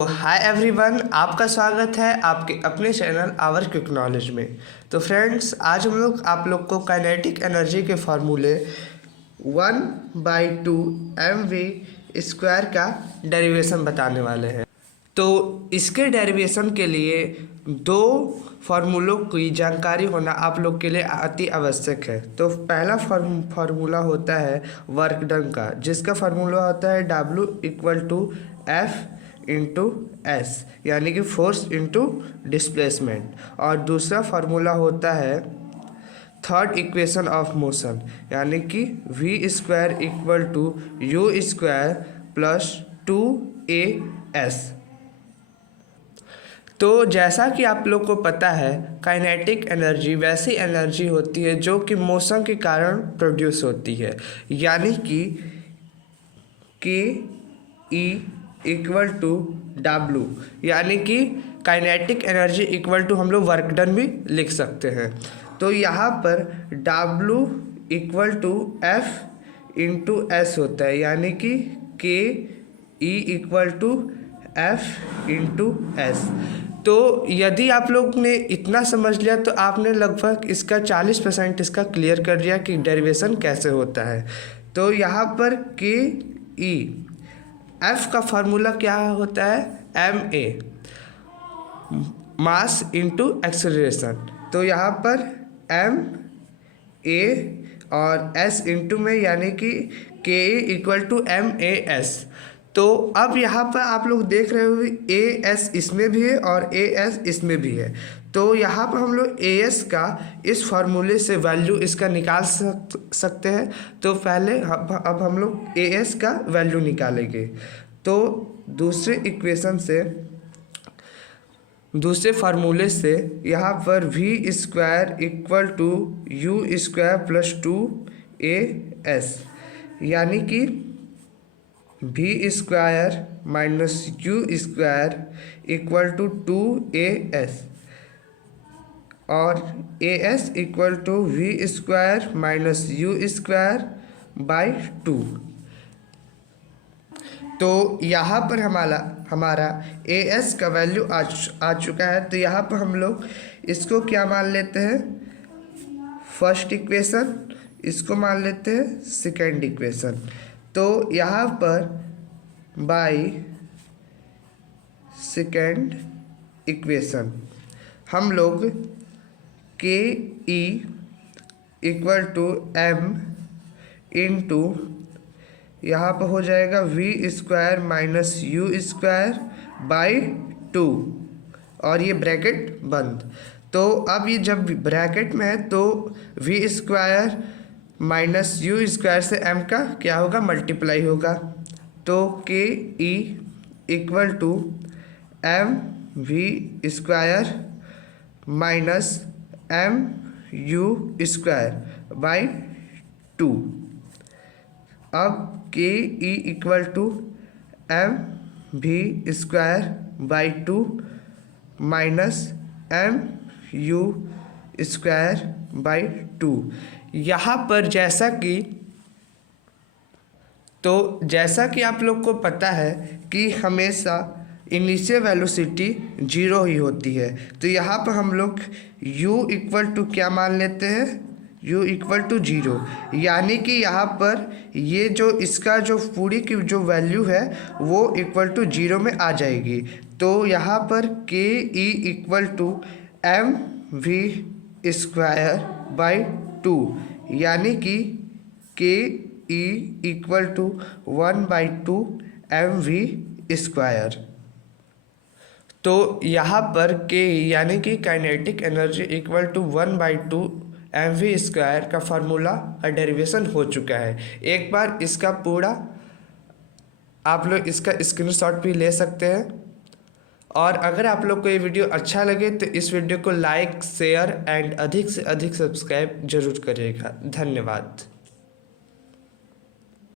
Hi everyone, आपका स्वागत है आपके अपने चैनल आवर क्विक नॉलेज में। तो फ्रेंड्स, आज हम लोग आप लोग को काइनेटिक एनर्जी के फार्मूले 1/2 mv² का डेरिवेशन बताने वाले हैं। तो इसके डेरिवेशन के लिए दो फार्मूलों की जानकारी होना आप लोग के लिए अति आवश्यक है। तो पहला फार्मूला होता है वर्क डन का, जिसका फार्मूला होता है W = F/S, यानी कि फोर्स इंटू डिस्प्लेसमेंट। और दूसरा फार्मूला होता है थर्ड इक्वेशन ऑफ मोशन, यानी कि V² = U² + 2AS। तो जैसा कि आप लोग को पता है, काइनेटिक एनर्जी वैसी एनर्जी होती है जो कि मोशन के कारण प्रोड्यूस होती है, यानी कि Ke=W, यानी कि काइनेटिक एनर्जी इक्वल टू हम लोग वर्क डन भी लिख सकते हैं। तो यहाँ पर W = F/S होता है, यानी कि Ke F/S। तो यदि आप लोग ने इतना समझ लिया तो आपने लगभग इसका 40% इसका क्लियर कर दिया कि डेरिवेशन कैसे होता है। तो यहाँ पर F का फार्मूला क्या होता है? ma, mass into acceleration. तो यहाँ पर m a और s इंटू में, यानी कि Ke = MAS। तो अब यहाँ पर आप लोग देख रहे हो AS इसमें भी है और AS इसमें भी है। तो यहाँ पर हम लोग AS का इस फार्मूले से वैल्यू इसका निकाल सकते हैं। तो पहले अब हम लोग AS का वैल्यू निकालेंगे। तो दूसरे फार्मूले से यहाँ पर V² = U² + 2AS, यानी कि V² - U² = 2AS और AS = V² - U²/2। तो यहाँ पर हमारा AS का वैल्यू आ चुका है। तो यहाँ पर हम लोग इसको क्या मान लेते हैं? First equation. इसको मान लेते हैं सेकेंड इक्वेशन। तो यहाँ पर बाय सेकेंड इक्वेशन हम लोग Ke = M इंटू यहाँ पर हो जाएगा V² - U²/2 और ये ब्रैकेट बंद। तो अब ये जब ब्रैकेट में है तो V² - U² से M का क्या होगा? मल्टीप्लाई होगा। तो Ke = MV² - MU²/2। अब Ke = MV²/2 -MU²/2। यहाँ पर जैसा कि आप लोग को पता है कि हमेशा इनिशियल वेलोसिटी 0 ही होती है। तो यहाँ पर हम लोग U = क्या मान लेते हैं? U = 0, यानी कि यहाँ पर ये जो इसका जो पूरी की जो वैल्यू है वो =0 में आ जाएगी। तो यहाँ पर Ke = MV²/2, यानी कि Ke = 1/2 MV²। तो यहाँ पर Ke यानी कि काइनेटिक एनर्जी = 1/2 MV² का फार्मूला का डेरिवेशन हो चुका है। एक बार इसका पूरा आप लोग इसका स्क्रीनशॉट भी ले सकते हैं। और अगर आप लोग को ये वीडियो अच्छा लगे तो इस वीडियो को लाइक, शेयर एंड अधिक से अधिक सब्सक्राइब जरूर करिएगा। धन्यवाद।